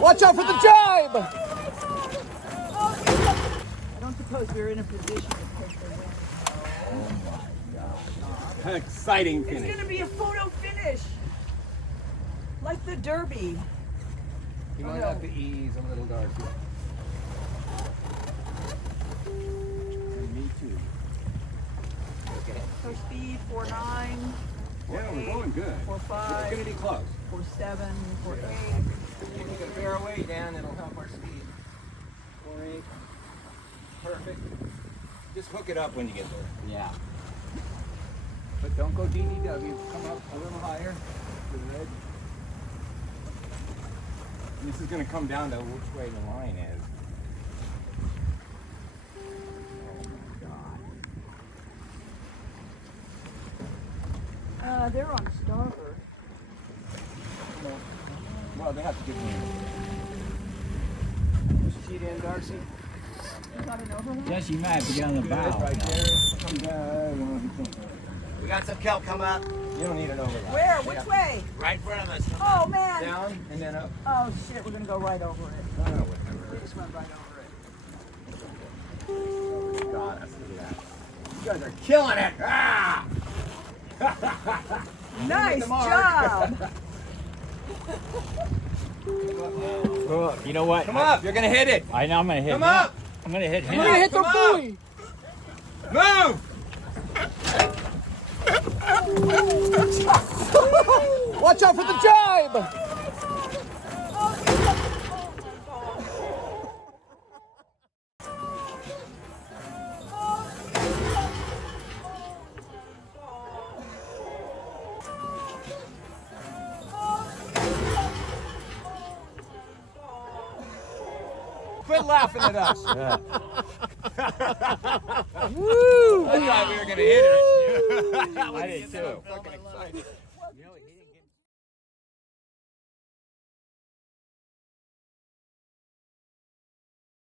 Watch out for the gybe! I don't suppose we're in a position to take the win. An exciting It's finish. going to be a photo finish. Like the Derby. You might have to ease a little, Darcy. And me too. Okay. So speed, 4.9. Yeah, we're going good. 4.5. It's going to be close. 4.7, 4.8. If you can bear weight down, it'll help our speed. 4.8. Perfect. Just hook it up when you get there. Yeah. But don't go DDW. Come up a little higher. Good. This is going to come down to which way the line is. Oh my God. They're on starboard. Well, they have to give me a sheet in, Darcy. You got an overlap? Yes, you might have to get on the bow. Right there. Come down. We got some kelp come up. You don't need an overlap. Where? Which way? Right in front of us. Oh, man. Down and then up. Oh, shit. We're going to go right over it. Oh, whatever. We just went right over it. Oh, God, look at that. You guys are killing it. Ah! Nice job. Oh, you know what? Come up. You're going to hit it. I know I'm going to hit Come him. up. I'm going to hit him. You're going to hit the buoy. Move. Watch out for the gybe. Quit laughing at us. Yeah. Woo! I thought we were going to hit it. I did too. Fucking excited. You know, he didn't